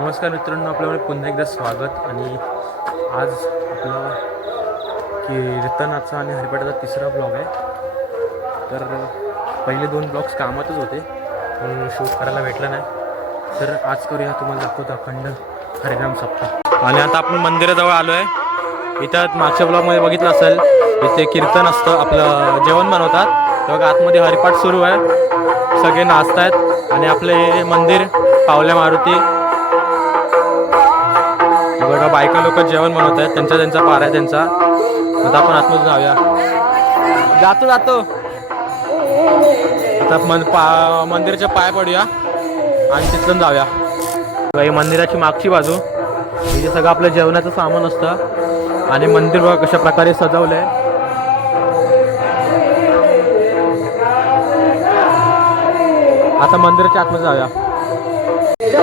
नमस्कार मित्रांनो आपल्याकडे पुन्हा एकदा स्वागत. आणि आज आपला कीर्तनाचा आणि हरिपाठाचा तिसरा ब्लॉग आहे. तर पहिले दोन ब्लॉग्स कामातच होते पण शूट करायला भेटलं नाही. तर आज करूया तुम्हाला दाखवतो अखंड हरिनाम सप्ताह. आणि आता आपण मंदिराजवळ आलो आहे इथं मागच्या ब्लॉगमध्ये बघितलं असेल इथे कीर्तन असतं आपलं जेवण बनवतात. तेव्हा आतमध्ये हरिपाठ सुरू आहे. सगळे नाचत आहेत आणि आपले मंदिर पावल्या मारुती बायका लोक जेवण बनवत आहेत त्यांचा त्यांचा पार आहे त्यांचा. आता आपण आतमध्ये जाऊया. जातो जातो. आता मन पा मंदिराच्या पाय पडूया आणि तिथून जाऊया. मंदिराची मागची बाजू. इथे सगळं आपलं जेवणाचं सामान असतं. आणि मंदिर बघा कशा प्रकारे सजवलंय. आता मंदिराच्या आतमध्ये जाऊया.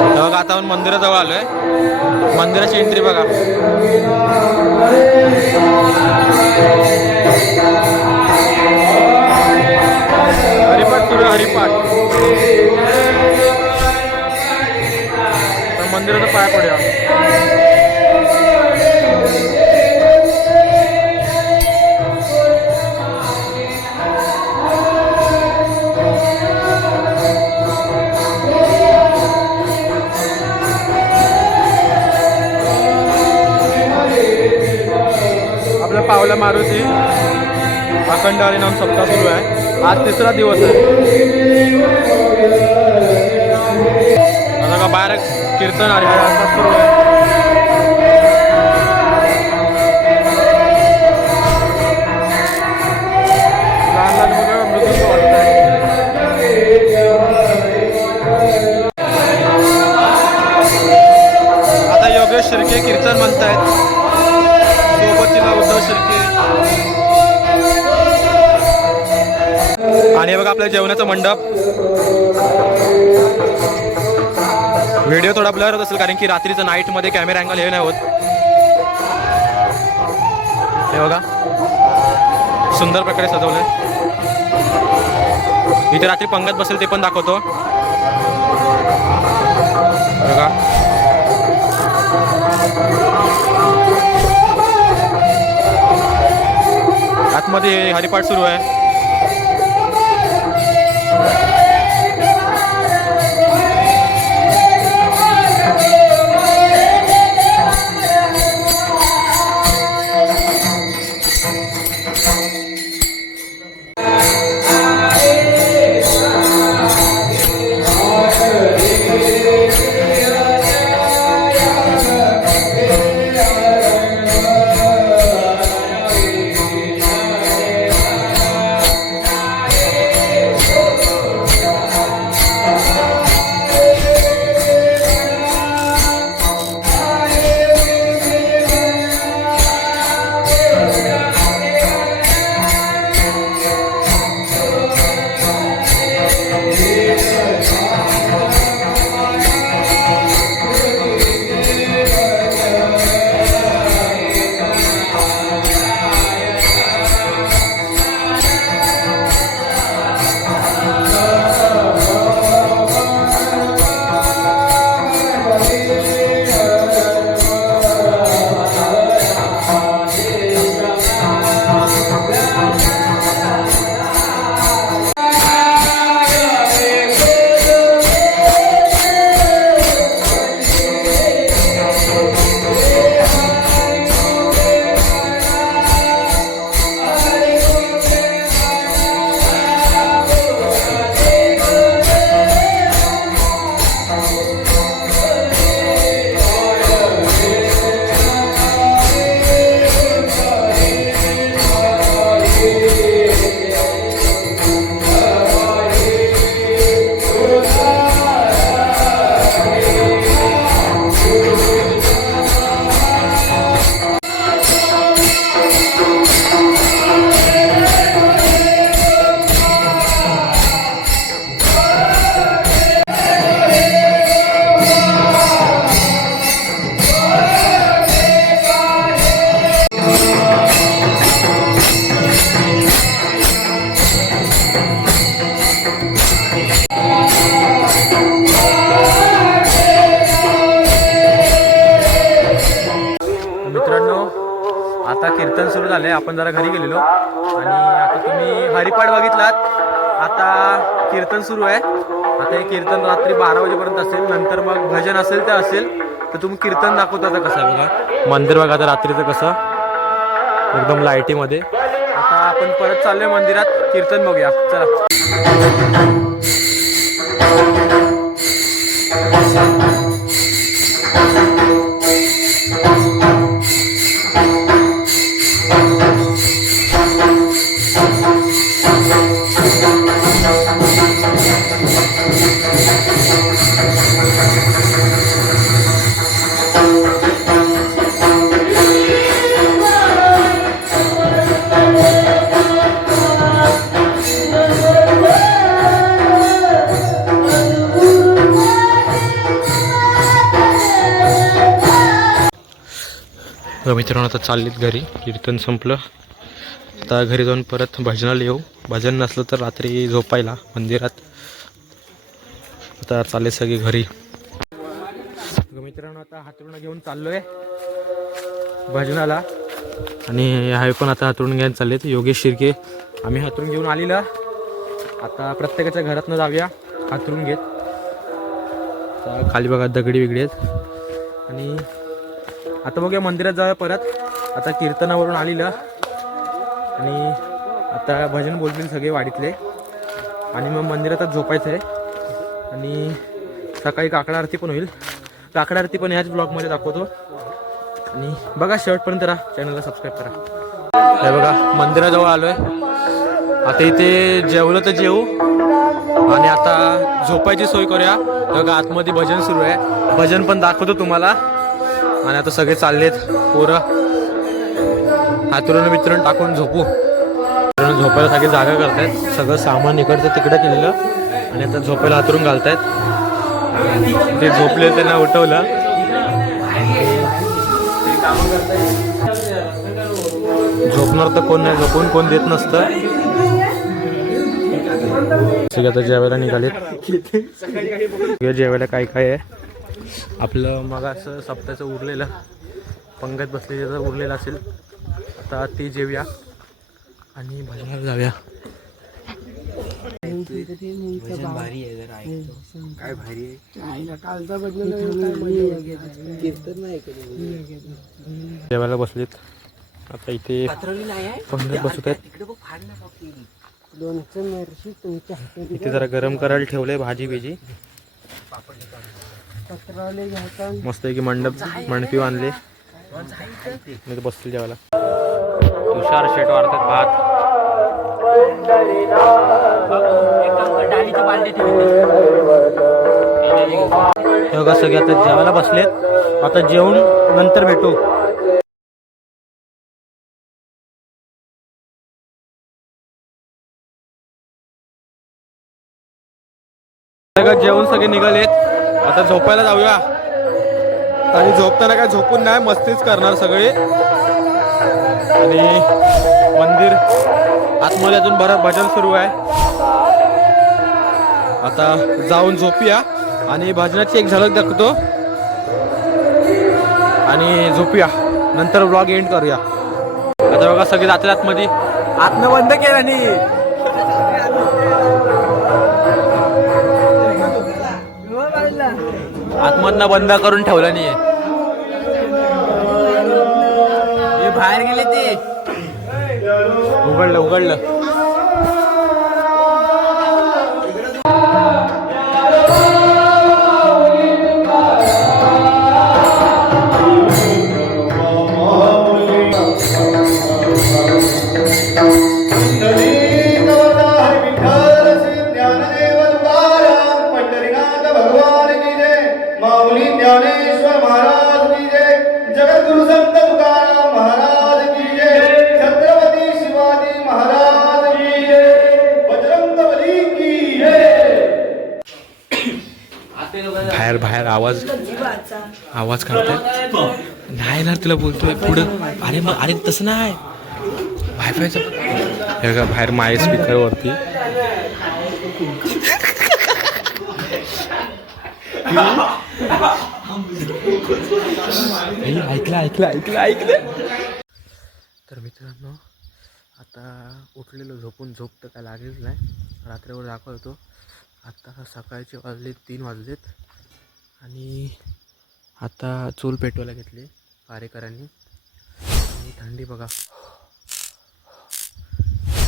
बघा आता आपण मंदिराजवळ आलोय. मंदिराची एंट्री बघा. पावला मारुती अखंड हरिनाम सप्ताह सुरू आहे. आज तिसरा दिवस आहे. आता का बाहेर कीर्तन हरिनाम सुरू आहे आणि हे बघा आपल्या जेवणाचं मंडप. व्हिडिओ थोडा ब्लर होत असेल कारण की रात्रीचं नाईटमध्ये कॅमेरा अँगल हे नाही होत. हे बघा. सुंदर प्रकारे सजवलंय. इथे रात्री पंगत बसेल ते पण दाखवतो. बघा. आतमध्ये हरिपाठ सुरू आहे. आता कीर्तन सुरू झाले आपण जरा घरी गेलेलो. आणि आता तुम्ही हरिपाठ बघितलात. आता कीर्तन सुरू आहे. आता हे कीर्तन रात्री बारा वाजेपर्यंत असेल. नंतर मग भजन असेल तर असेल. तर तुम्ही कीर्तन दाखवता आता कसं बघा? मंदिर बघा आता रात्रीचं कसं. एकदम लाईटीमध्ये. आता आपण परत चाललोय मंदिरात. कीर्तन बघूया. चला. तर मित्रांनो आता चाललीत घरी. कीर्तन संपलं. आता घरी जाऊन परत भजनाला येऊ. भजन नसलं तर रात्री झोपायला मंदिरात. आता चालले सगळे घरी. मित्रांनो आता हातरुणा घेऊन चाललोय भजनाला. आणि हाय पण आता हातरून घ्यायला चाललेत. योगेश शिर्के. आम्ही हातरून घेऊन आलेला. आता प्रत्येकाच्या घरातनं जाऊया हातरून घेत. खाली बघा दगडी वेगळी आहेत. आणि आता बघूया मंदिरात जाऊया परत. आता कीर्तनावरून आलेलं. आणि आता भजन बोलतील सगळे वाडीतले. आणि मग मंदिरातच झोपायचं आहे. आणि सकाळी काकडा आरती पण होईल. काकडा आरती पण ह्याच ब्लॉगमध्ये दाखवतो. आणि बघा शेवटपर्यंत राहा. चॅनलला सबस्क्राईब करा. हे बघा मंदिराजवळ आलोय. आता इथे जेवलं तर जेवू आणि आता झोपायची सोय करूया. बघा आतमध्ये भजन सुरू आहे. भजन पण दाखवतो तुम्हाला. आणि आता सगळे चाललेत पोरं. हातरून मित्रण टाकून झोपू. झोपायला सगळे जागा करतायत. सगळं सामान इकडचं तिकडं केलेलं. आणि आता झोपायला हातरून घालतायत. ते झोपले त्यांना उठवलं. झोपणार तर कोण नाही झोपून कोण देत नसतं. सगळे आता जेवायला निघालेत. जेवायला काय काय आहे? आपलं मग असं सप्ताचं उरलेलं पंगत बसलेलं उरलेलं असेल आता ते जेवूया आणि भजनाला जाऊया. जेवायला बसलेत. आता इथे पंगत बसत आहेत. इथे जरा गरम करायला ठेवलंय भाजी बिजी मस्त की मंडप मंडपी बांधले. मी बसतील जेवायला. तुषार शेट वाढतात भात. बघा सगळे आता जेवायला बसलेत. आता जेवून नंतर भेटू. सगळं जेवण सगळे निघालेत. आता झोपायला जाऊया. आणि झोपताना काय झोपून नाही मस्तीच करणार सगळे. आणि मंदिर आतमध्ये अजून बरं भजन सुरू आहे. आता जाऊन झोपूया. आणि भजनाची एक झलक दाखवतो. आणि झोपूया. नंतर व्लॉग एंड करूया. आता बघा सगळे जातात आतमध्ये. आतनं बंद केला आणि आतमधनं बंद करून ठेवलं नाही बाहेर गेले ते. उघडलं उघडलं. बाहेर बाहेर आवाज आवाज काढताय. नाही ना तुला बोलतोय. पुढं अरे मग अरे तसं नाही. वायफायचं हे बाहेर माय स्पीकरवरती ऐकलं ऐकलं ऐकलं ऐकलं. तर मित्रांनो आता उठलेलो झोपून झोप तर काय लागलीच नाही. रात्रीवर दाखवतो. आत्ता सकाळचे वाजले तीन वाजलेत. आणि आता चूल पेटवायला घेतली पारेकरांनी. आणि थंडी बघा.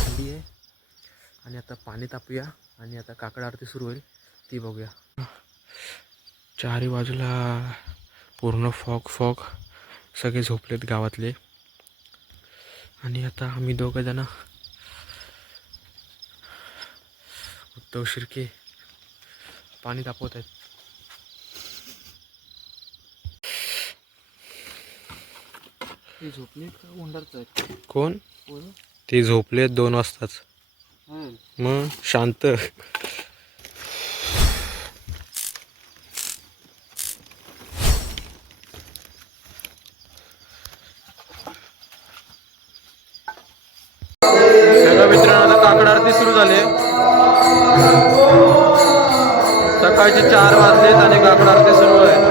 थंडी आहे. आणि आता पाणी तापूया. आणि आता काकड आरती सुरू होईल. ती बघूया. चारही बाजूला पूर्ण फॉग फॉग. सगळे झोपलेत गावातले. आणि आता आम्ही दोघं जण. उद्धव शिर्के. पाणी तापवत आहेत. ते झोपले का? उंडारचं आहे कोण? पोरं? ते झोपलेत दोन वाजताच. हा. मग शांत. सगळं मित्रांनो आता काकड आरती सुरू झाली. सकाळचे चार वाजलेत आणि काकड आरती सुरू आहे.